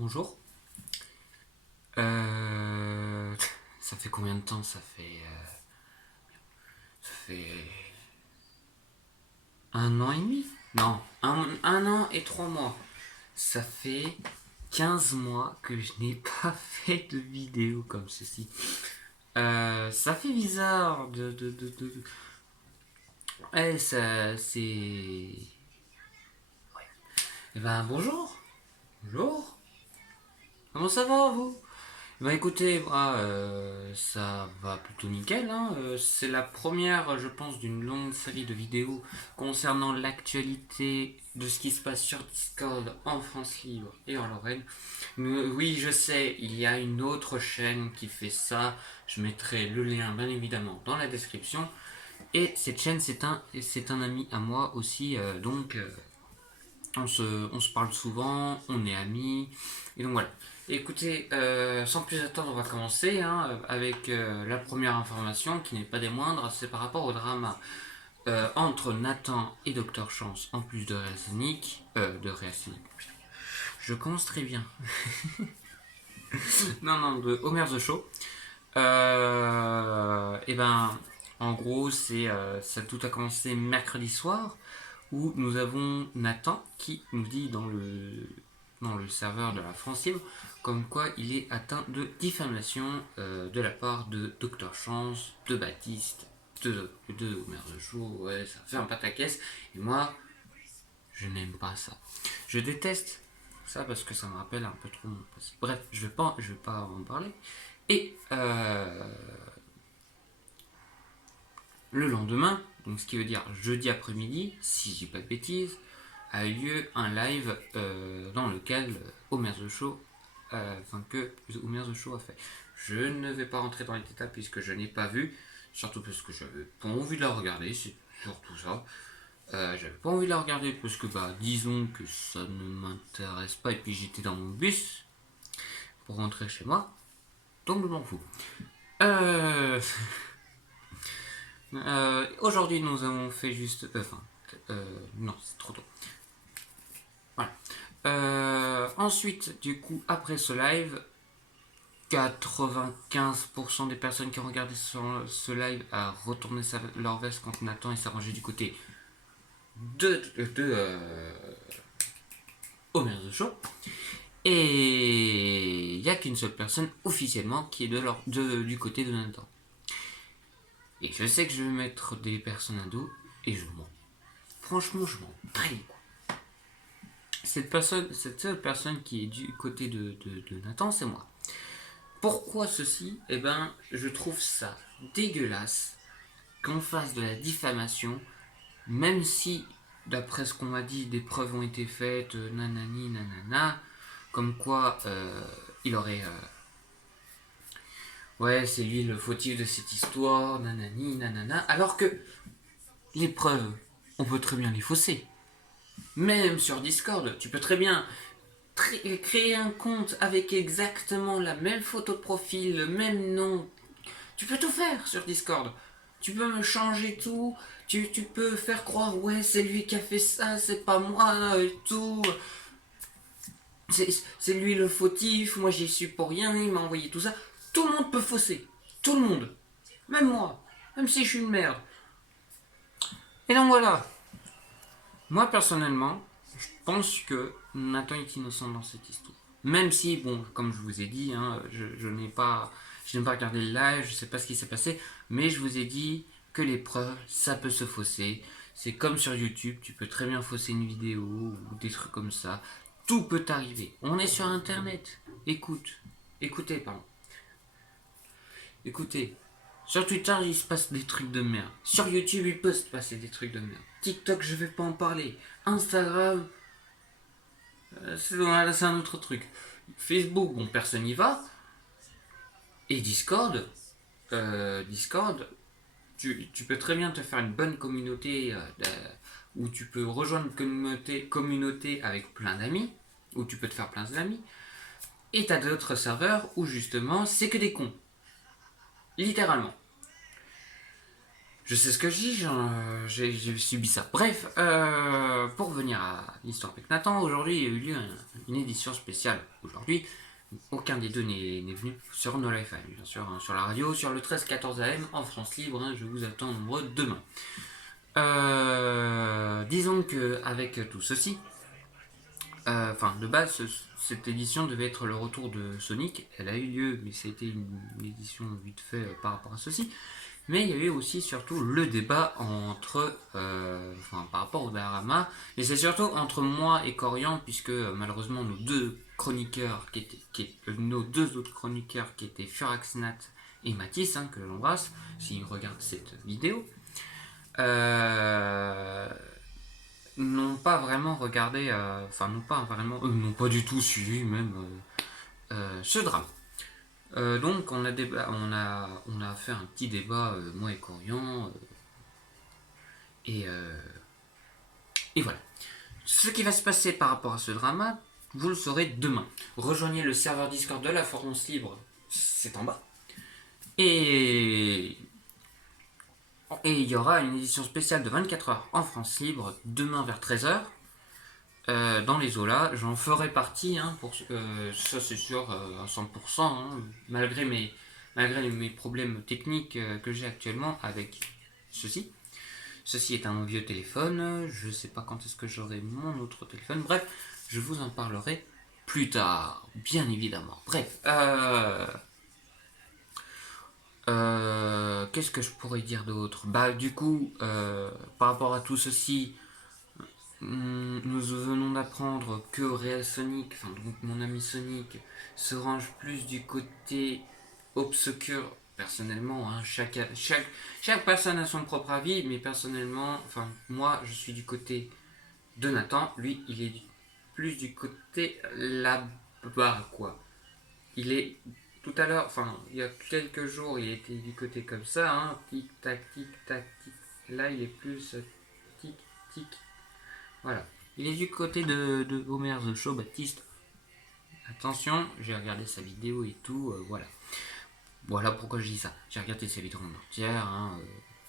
Bonjour. Euh, Ça fait combien de temps? Ça fait 1 an et demi? Non, un an et 3 mois. Ça fait 15 mois que je n'ai pas fait de vidéo comme ceci. Ça fait bizarre Ouais, ça, c'est... Eh ben, bonjour. Bonjour. Comment ça va, vous? Bah écoutez, moi, ça va plutôt nickel, hein. C'est la première, je pense, d'une longue série de vidéos concernant l'actualité de ce qui se passe sur Discord en France libre et en Lorraine. Oui, je sais, il y a une autre chaîne qui fait ça. Je mettrai le lien, bien évidemment, dans la description. Et cette chaîne, c'est un ami à moi aussi, on se parle souvent, on est amis, et donc voilà. Écoutez, sans plus attendre, on va commencer hein, avec la première information qui n'est pas des moindres, c'est par rapport au drama entre Nathan et Docteur Chance, en plus de Réasonic, je commence très bien. Non, non, de Homer the Show. Et ben, en gros, ça tout a commencé mercredi soir où nous avons Nathan qui nous dit dans le serveur de la France Libre comme quoi il est atteint de diffamation de la part de Docteur Chance, de Baptiste, de Mère de Jour, ouais, ça fait un pataquès. Et moi, je n'aime pas ça. Je déteste ça parce que ça me rappelle un peu trop mon passé. Bref, je vais pas en parler. Et le lendemain, donc ce qui veut dire jeudi après-midi, si je dis pas de bêtises, a eu lieu un live dans lequel Homer The Show, que Homer The Show a fait. Je ne vais pas rentrer dans les détails puisque je n'ai pas vu, surtout parce que j'avais pas envie de la regarder, c'est surtout ça. J'avais pas envie de la regarder parce que disons que ça ne m'intéresse pas et puis j'étais dans mon bus pour rentrer chez moi, donc je m'en fous. Euh, Aujourd'hui nous avons fait juste, non c'est trop tôt. Voilà. Ensuite, du coup, après ce live, 95% des personnes qui ont regardé ce live a retourné leur veste contre Nathan et s'est rangé du côté de Homer The Show. Et il n'y a qu'une seule personne officiellement qui est du côté de Nathan. Et je sais que je vais mettre des personnes à dos et je m'en. Franchement, je m'en bats les couilles. Cette seule personne qui est du côté de Nathan, c'est moi. Pourquoi ceci? Eh ben, je trouve ça dégueulasse qu'on fasse de la diffamation, même si, d'après ce qu'on m'a dit, des preuves ont été faites, nanani, nanana, comme quoi il aurait. Ouais, c'est lui le fautif de cette histoire, nanani, nanana, alors que les preuves, on peut très bien les fausser. Même sur Discord, tu peux très bien créer un compte avec exactement la même photo de profil, le même nom. Tu peux tout faire sur Discord. Tu peux me changer tout. Tu peux faire croire, ouais, c'est lui qui a fait ça, c'est pas moi et tout. C'est lui le fautif, moi j'y suis pour rien, il m'a envoyé tout ça. Tout le monde peut fausser. Tout le monde. Même moi. Même si je suis une merde. Et donc voilà. Moi personnellement, je pense que Nathan est innocent dans cette histoire. Même si, bon, comme je vous ai dit, hein, je n'ai pas regardé le live, je sais pas ce qui s'est passé, mais je vous ai dit que les preuves, ça peut se fausser. C'est comme sur YouTube, tu peux très bien fausser une vidéo ou des trucs comme ça. Tout peut arriver. On est sur Internet. Écoutez, pardon. Écoutez, sur Twitter, il se passe des trucs de merde. Sur YouTube, il peut se passer des trucs de merde. TikTok, je vais pas en parler. Instagram, c'est un autre truc. Facebook, bon, personne n'y va. Et Discord, tu peux très bien te faire une bonne communauté où tu peux rejoindre une communauté avec plein d'amis, où tu peux te faire plein d'amis. Et t'as d'autres serveurs où justement c'est que des cons. Littéralement. Je sais ce que je dis, j'ai subi ça. Bref, pour revenir à l'histoire avec Nathan, aujourd'hui il y a eu lieu une édition spéciale. Aujourd'hui, aucun des deux n'est venu sur No Life AM, bien sûr, hein, sur la radio, sur le 13-14 AM, en France libre, hein, je vous attends nombreux demain. Disons que avec tout ceci, de base, cette édition devait être le retour de Sonic. Elle a eu lieu, mais c'était une édition vite fait par rapport à ceci. Mais il y a eu aussi surtout le débat par rapport au Diorama, et c'est surtout entre moi et Corian, puisque malheureusement nos deux autres chroniqueurs qui étaient Furaxnat et Mathis, hein, que j'embrasse, s'ils regardent cette vidéo, n'ont pas vraiment regardé, n'ont pas du tout suivi même ce drame. Donc on a fait un petit débat, moi et Corian, et voilà. Ce qui va se passer par rapport à ce drama, vous le saurez demain. Rejoignez le serveur Discord de la France Libre, c'est en bas. Et il y aura une édition spéciale de 24 heures en France Libre demain vers 13h. Dans les Zola, j'en ferai partie, hein, ça c'est sûr, à 100%, hein, malgré mes problèmes techniques que j'ai actuellement avec ceci. Ceci est un vieux téléphone, je ne sais pas quand est-ce que j'aurai mon autre téléphone, bref, je vous en parlerai plus tard, bien évidemment. Bref, qu'est-ce que je pourrais dire d'autre? Du coup, par rapport à tout ceci, nous venons d'apprendre que Real Sonic, donc mon ami Sonic, se range plus du côté obscur. Personnellement, hein, chaque personne a son propre avis, mais personnellement, moi je suis du côté de Nathan, lui il est plus du côté là-bas, quoi. Il est tout à l'heure, il y a quelques jours, il était du côté comme ça, hein, tic tac, tic tac, tic. Là il est plus tic tic. Voilà. Il est du côté de Homer The Show, Baptiste. Attention, j'ai regardé sa vidéo et tout, voilà. Voilà pourquoi je dis ça. J'ai regardé sa vidéo en entière, hein,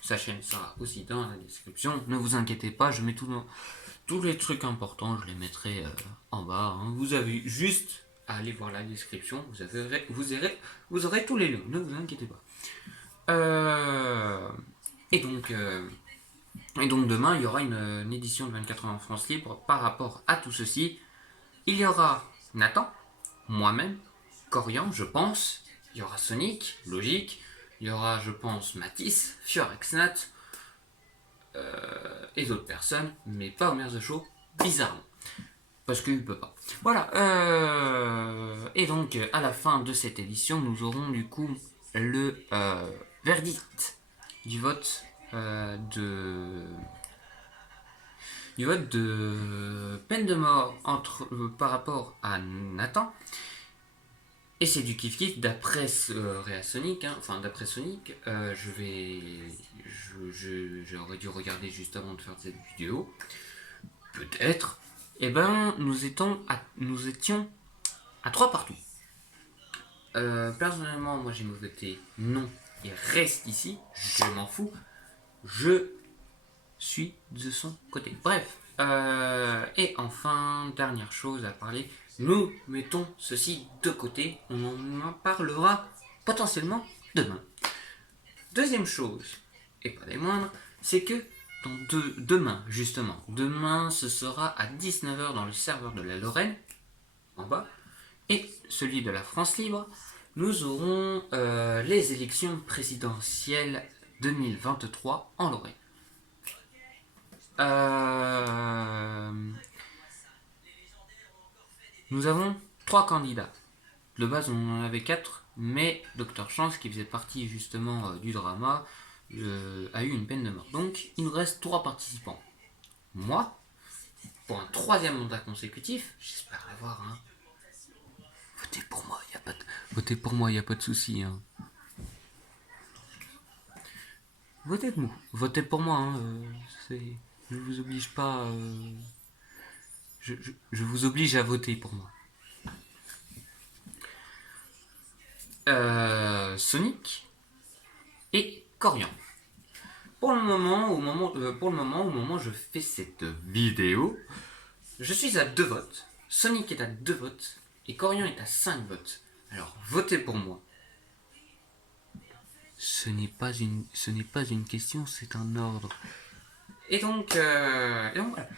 sa chaîne sera aussi dans la description. Ne vous inquiétez pas, je mets tous les trucs importants, je les mettrai en bas. Hein. Vous avez juste à aller voir la description, vous aurez tous les liens, ne vous inquiétez pas. Et donc demain, il y aura une édition de 24 heures en France Libre par rapport à tout ceci. Il y aura Nathan, moi-même, Corian, je pense. Il y aura Sonic, logique. Il y aura, je pense, Mathis, Furaxnat et d'autres personnes, mais pas Homer The Show, bizarrement. Parce qu'il ne peut pas. Voilà. Et donc, à la fin de cette édition, nous aurons du coup le verdict du vote de peine de mort par rapport à Nathan. Et c'est du kiff-kiff d'après Sonic, hein, d'après Sonic. J'aurais dû regarder juste avant de faire cette vidéo. Peut-être. Eh ben, nous étions à 3 partout. Personnellement, moi j'ai voté non. Il reste ici. Je m'en fous. Je suis de son côté. Bref. Et enfin, dernière chose à parler. Nous mettons ceci de côté. On en parlera potentiellement demain. Deuxième chose, et pas des moindres, c'est que demain, ce sera à 19h dans le serveur de la Lorraine, en bas, et celui de la France Libre, nous aurons les élections présidentielles 2023 en Lorraine. Nous avons 3 candidats. De base, on en avait 4, mais Dr Chance, qui faisait partie justement du drama, a eu une peine de mort. Donc, il nous reste 3 participants. Moi, pour un 3e mandat consécutif, j'espère l'avoir. Hein. Votez pour moi, il n'y a pas de souci. Hein. Votez pour moi. Hein. Je vous oblige pas. Je vous oblige à voter pour moi. Sonic et Corian. pour le moment, au moment où je fais cette vidéo, je suis à 2 votes. Sonic est à 2 votes. Et Corian est à 5 votes. Alors, votez pour moi. Ce n'est pas une question, c'est un ordre. Et donc voilà.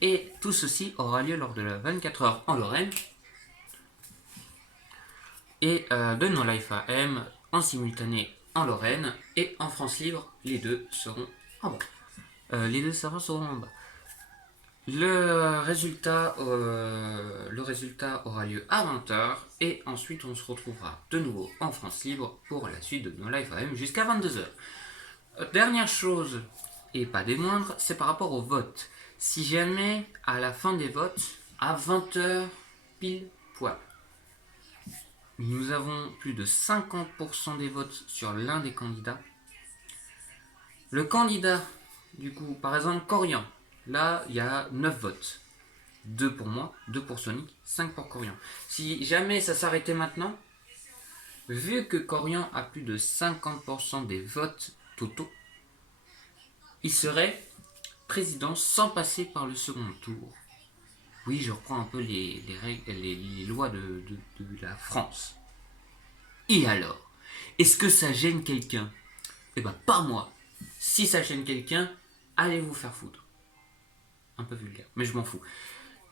Et tout ceci aura lieu lors de la 24 heures en Lorraine. Et de No Life AM en simultané en Lorraine et en France Libre, les deux seront en bas. Les deux serveurs seront en bas. Le résultat aura lieu à 20 h et ensuite on se retrouvera de nouveau en France Libre pour la suite de No Life AM jusqu'à 22 h. Dernière chose, et pas des moindres, c'est par rapport au vote. Si jamais à la fin des votes, à 20 h pile poil, nous avons plus de 50% des votes sur l'un des candidats, le candidat, du coup, par exemple Corian, là il y a 9 votes. 2 pour moi, 2 pour Sonic, 5 pour Corian. Si jamais ça s'arrêtait maintenant, vu que Corian a plus de 50% des votes totaux, il serait président sans passer par le second tour. Oui, je reprends un peu les règles, les lois de la France. Et alors, est-ce que ça gêne quelqu'un? Eh ben, pas moi. Si ça gêne quelqu'un, allez vous faire foutre. Un peu vulgaire, mais je m'en fous.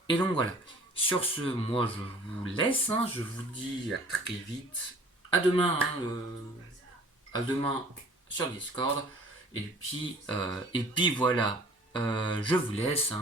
Et donc voilà. Sur ce, moi je vous laisse. Je vous dis à très vite. À demain. À demain sur Discord. Et puis voilà. Je vous laisse.